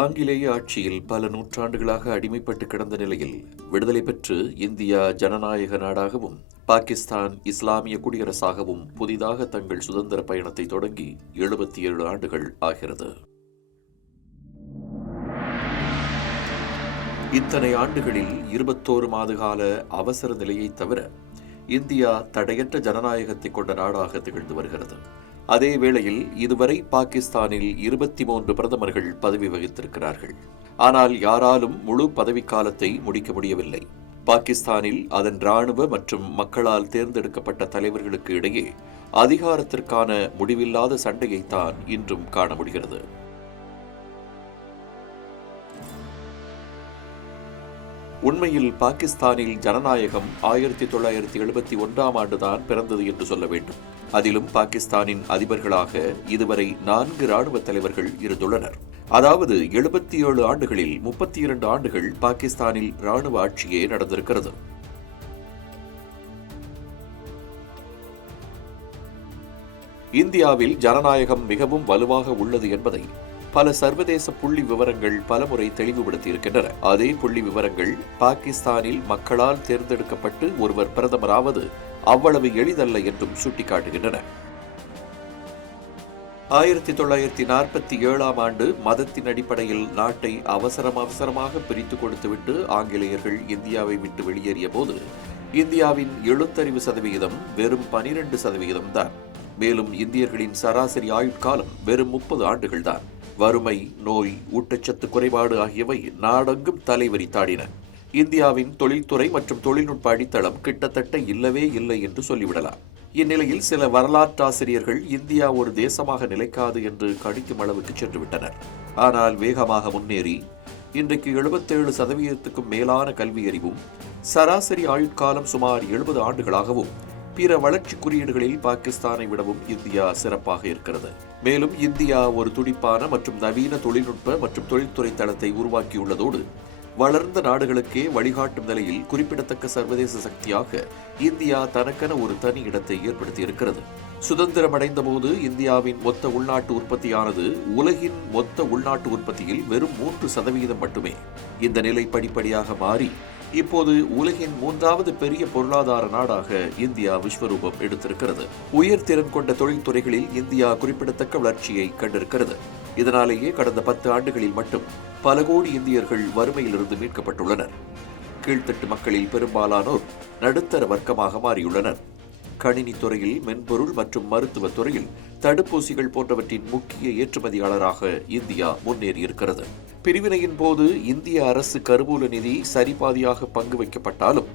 ஆங்கிலேய ஆட்சியில் பல நூற்றாண்டுகளாக அடிமைப்பட்டு கிடந்த நிலையில் விடுதலை பெற்று இந்தியா ஜனநாயக நாடாகவும் பாகிஸ்தான் இஸ்லாமிய குடியரசாகவும் புதிதாக தங்கள் சுதந்திர பயணத்தை தொடங்கி 77 ஆண்டுகள் ஆகிறது. இத்தனை ஆண்டுகளில் 21 மாத கால அவசர நிலையை தவிர இந்தியா தடையற்ற ஜனநாயகத்தை கொண்ட நாடாக திகழ்ந்து வருகிறது. அதே வேளையில் இதுவரை பாகிஸ்தானில் 23 பிரதமர்கள் பதவி வகித்திருக்கிறார்கள். ஆனால் யாராலும் முழு பதவிக்காலத்தை முடிக்க முடியவில்லை. பாகிஸ்தானில் அதன் இராணுவ மற்றும் மக்களால் தேர்ந்தெடுக்கப்பட்ட தலைவர்களுக்கு இடையே அதிகாரத்திற்கான முடிவில்லாத சண்டையைத்தான் இன்றும் காண முடிகிறது. உண்மையில் பாகிஸ்தானில் ஜனநாயகம் 1971ஆம் ஆண்டுதான் பிறந்தது என்று சொல்ல வேண்டும். அதிலும் பாகிஸ்தானின் அதிபர்களாக இதுவரை 4 இராணுவ தலைவர்கள் இருந்துள்ளனர். அதாவது 77 ஆண்டுகளில் 32 ஆண்டுகள் பாகிஸ்தானில் இராணுவ ஆட்சியே நடந்திருக்கிறது. இந்தியாவில் ஜனநாயகம் மிகவும் வலுவாக உள்ளது என்பதை பல சர்வதேச புள்ளி விவரங்கள் பலமுறை தெளிவுபடுத்தியிருக்கின்றன. அதே புள்ளி விவரங்கள் பாகிஸ்தானில் மக்களால் தேர்ந்தெடுக்கப்பட்டு ஒருவர் பிரதமராவது அவ்வளவு எளிதல்ல என்றும் சுட்டிக்காட்டுகின்றன. 1947ஆம் ஆண்டு மதத்தின் அடிப்படையில் நாட்டை அவசரமாக பிரித்து கொடுத்துவிட்டு ஆங்கிலேயர்கள் இந்தியாவை விட்டு வெளியேறிய போது இந்தியாவின் எழுத்தறிவு சதவிகிதம் வெறும் 12% தான். மேலும் இந்தியர்களின் சராசரி ஆயுட்காலம் வெறும் 30 ஆண்டுகள் தான். வறுமை, நோய், ஊட்டச்சத்து குறைபாடு ஆகியவை நாடெங்கும் தலைவரித்தாடின. இந்தியாவின் தொழில்துறை மற்றும் தொழில்நுட்ப அடித்தளம் கிட்டத்தட்ட இல்லவே இல்லை என்று சொல்லிவிடலாம். இந்நிலையில் சில வரலாற்றாசிரியர்கள் இந்தியா ஒரு தேசமாக நிலைக்காது என்று கணிக்கும் அளவுக்கு சென்று விட்டனர். ஆனால் வேகமாக முன்னேறி இன்றைக்கு 77%க்கும் மேலான கல்வி அறிவும் சராசரி ஆயுட்காலம் சுமார் 70 ஆண்டுகளாகவும் பிற வளர்ச்சி குறியீடுகளில் பாகிஸ்தானை விடவும் இந்தியா சிறப்பாக இருக்கிறது. மேலும் இந்தியா ஒரு துடிப்பான மற்றும் நவீன தொழில்நுட்ப மற்றும் தொழில்துறை தளத்தை உருவாக்கியுள்ளதோடு வளர்ந்த நாடுகளுக்கே வழிகாட்டும் நிலையில் குறிப்பிடத்தக்க சர்வதேச சக்தியாக இந்தியா தனக்கென ஒரு தனி இடத்தை ஏற்படுத்தியிருக்கிறது. சுதந்திரமடைந்த போது இந்தியாவின் மொத்த உள்நாட்டு உற்பத்தியானது உலகின் மொத்த உள்நாட்டு உற்பத்தியில் வெறும் 3% மட்டுமே. இந்த நிலை படிப்படியாக மாறி இப்போது உலகின் 3வது பெரிய பொருளாதார நாடாக இந்தியா விஸ்வரூபம் எடுத்திருக்கிறது. உயர்திறன் கொண்ட தொழில்துறைகளில் இந்தியா குறிப்பிடத்தக்க வளர்ச்சியை கண்டிருக்கிறது. இதனாலேயே கடந்த 10 ஆண்டுகளில் மட்டும் பல கோடி இந்தியர்கள் வறுமையிலிருந்து மீட்கப்பட்டுள்ளனர். கீழ்த்தட்டு மக்களில் பெரும்பாலானோர் நடுத்தர வர்க்கமாக மாறியுள்ளனர். கணினி துறையில், மென்பொருள் மற்றும் மருத்துவ துறையில் தடுப்பூசிகள் போன்றவற்றின் முக்கிய ஏற்றுமதியாளராக இந்தியா முன்னேறியிருக்கிறது. பிரிவினையின் போது இந்திய அரசு கருவூல நிதி சரிபாதியாக பங்கு வைக்கப்பட்டாலும்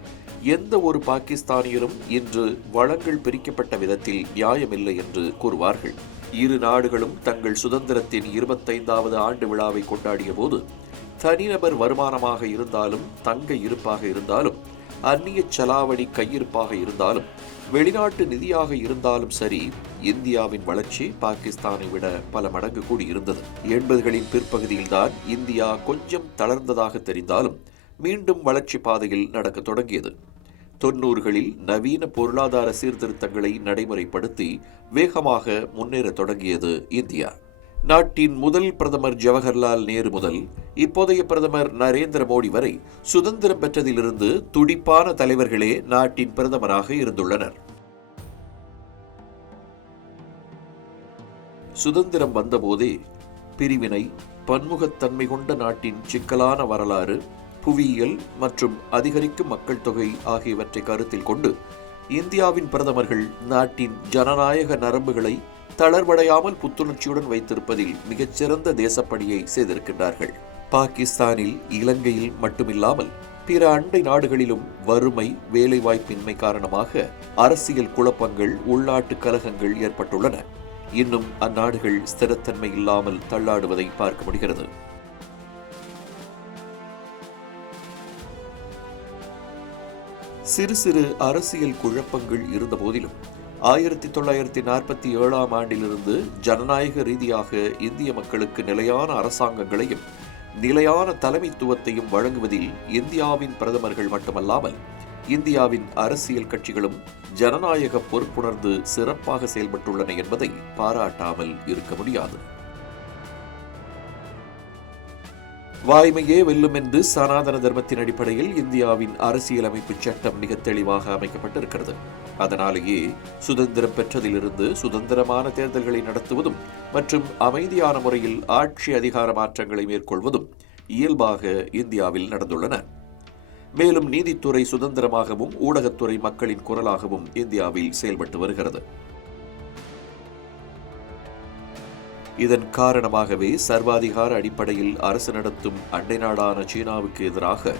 எந்த ஒரு பாகிஸ்தானியரும் இன்று வளங்கள் பிரிக்கப்பட்ட விதத்தில் நியாயமில்லை என்று கூறுவார்கள். இரு நாடுகளும் தங்கள் சுதந்திரத்தின் 25வது ஆண்டு விழாவை கொண்டாடிய போது தனிநபர் வருமானமாக இருந்தாலும், தங்க இருப்பாக இருந்தாலும், அந்நிய செலாவணி கையிருப்பாக இருந்தாலும், வெளிநாட்டு நிதியாக இருந்தாலும் சரி, இந்தியாவின் வளர்ச்சி பாகிஸ்தானை விட பல மடங்கு கூடி இருந்தது. 80களின் பிற்பகுதியில்தான் இந்தியா கொஞ்சம் தளர்ந்ததாக தெரிந்தாலும் மீண்டும் வளர்ச்சி பாதையில் நடக்க தொடங்கியது. 90களில் நவீன பொருளாதார சீர்திருத்தங்களை நடைமுறைப்படுத்தி வேகமாக முன்னேற தொடங்கியது இந்தியா. நாட்டின் முதல் பிரதமர் ஜவஹர்லால் நேரு முதல் இப்போதைய பிரதமர் நரேந்திர மோடி வரை சுதந்திரம் பெற்றதிலிருந்து துடிப்பான தலைவர்களே நாட்டின் பிரதமராக இருந்துள்ளனர். சுதந்திரம் வந்தபோதே பிரிவினை, பன்முகத்தன்மை கொண்ட நாட்டின் சிக்கலான வரலாறு, புவியியல் மற்றும் அதிகரிக்கும் மக்கள் தொகை ஆகியவற்றை கருத்தில் கொண்டு இந்தியாவின் பிரதமர்கள் நாட்டின் ஜனநாயக நரம்புகளை தளர்வடையாமல் புத்துணர்ச்சியுடன் வைத்திருப்பதில் மிகச்சிறந்த தேசப்பணியை செய்திருக்கின்றார்கள். பாகிஸ்தானில், இலங்கையில் மட்டுமில்லாமல் பிற அண்டை நாடுகளிலும் வறுமை, வேலைவாய்ப்பின்மை காரணமாக அரசியல் குழப்பங்கள், உள்நாட்டு கலகங்கள் ஏற்பட்டுள்ளன. இன்னும் அந்நாடுகள் ஸ்திரத்தன்மை இல்லாமல் தள்ளாடுவதை பார்க்க முடிகிறது. சிறு சிறு அரசியல் குழப்பங்கள் இருந்த போதிலும் 1947ஆம் ஆண்டிலிருந்து ஜனநாயக ரீதியாக இந்திய மக்களுக்கு நிலையான அரசாங்கங்களையும் நிலையான தலைமைத்துவத்தையும் வழங்குவதில் இந்தியாவின் பிரதமர்கள் மட்டுமல்லாமல் இந்தியாவின் அரசியல் கட்சிகளும் ஜனநாயக பொறுப்புணர்ந்து சிறப்பாக செயல்பட்டுள்ளன என்பதை பாராட்டாமல் இருக்க முடியாது. வாய்மையே வெல்லும் என்று சனாதன தர்மத்தின் அடிப்படையில் இந்தியாவின் அரசியலமைப்பு சட்டம் மிக தெளிவாக அமைக்கப்பட்டிருக்கிறது. அதனாலேயே சுதந்திரம் பெற்றதிலிருந்து சுதந்திரமான தேர்தல்களை நடத்துவதும் மற்றும் அமைதியான முறையில் ஆட்சி அதிகார மாற்றங்களை மேற்கொள்வதும் இயல்பாக இந்தியாவில் நடந்துள்ளன. மேலும் நீதித்துறை சுதந்திரமாகவும் ஊடகத்துறை மக்களின் குரலாகவும் இந்தியாவில் செயல்பட்டு வருகிறது. இதன் காரணமாகவே சர்வாதிகார அடிப்படையில் அரசு நடத்தும் அண்டை நாடான சீனாவுக்கு எதிராக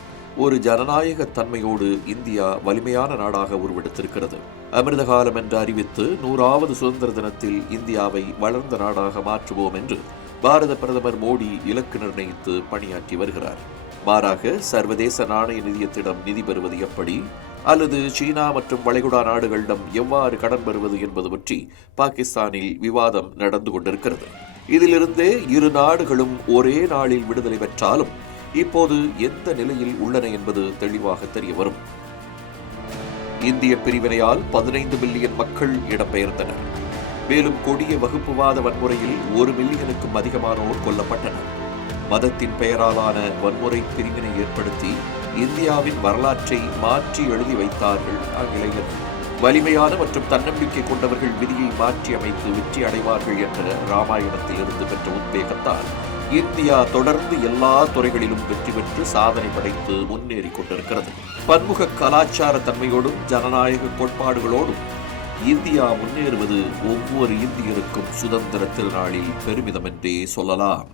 ஒரு ஜனநாயக தன்மையோடு இந்தியா வலிமையான நாடாக உருவெடுத்திருக்கிறது. அமிர்த காலம் என்று அறிவித்து 100வது சுதந்திர தினத்தில் இந்தியாவை வளர்ந்த நாடாக மாற்றுவோம் என்று பாரத பிரதமர் மோடி இலக்கு நிர்ணயித்து பணியாற்றி வருகிறார். மாறாக சர்வதேச நாணய நிதியத்திடம் நிதி பெறுவது எப்படி, அல்லது சீனா மற்றும் வளைகுடா நாடுகளிடம் எவ்வாறு கடன் பெறுவது என்பது பற்றி பாகிஸ்தானில் விவாதம் நடந்து கொண்டிருக்கிறது. இதிலிருந்தே இரு நாடுகளும் ஒரே நாளில் விடுதலை பெற்றாலும் இப்போது எந்த நிலையில் உள்ளன என்பது தெளிவாக தெரிய வரும். இந்திய பிரிவினையால் 15 மில்லியன் மக்கள் இடம்பெயர்ந்தனர். மேலும் கொடிய வகுப்புவாத வன்முறையில் 1 மில்லியனுக்கும் அதிகமானோர் கொல்லப்பட்டனர். மதத்தின் பெயராலான வன்முறை பிரிவினை ஏற்படுத்தி இந்தியாவின் வரலாற்றை மாற்றி எழுதி வைத்தார்கள் ஆங்கிலேயர்கள். வலிமையான மற்றும் தன்னம்பிக்கை கொண்டவர்கள் விதியை மாற்றி அமைத்து வெற்றி அடைவார்கள் என்ற ராமாயணத்தில் இருந்து பெற்ற உத்வேகத்தால் இந்தியா தொடர்ந்து எல்லா துறைகளிலும் வெற்றி பெற்று சாதனை படைத்து முன்னேறி கொண்டிருக்கிறது. பன்முக கலாச்சார தன்மையோடும் ஜனநாயக கோட்பாடுகளோடும் இந்தியா முன்னேறுவது ஒவ்வொரு இந்தியருக்கும் சுதந்திர திருநாளில் பெருமிதம் என்றே சொல்லலாம்.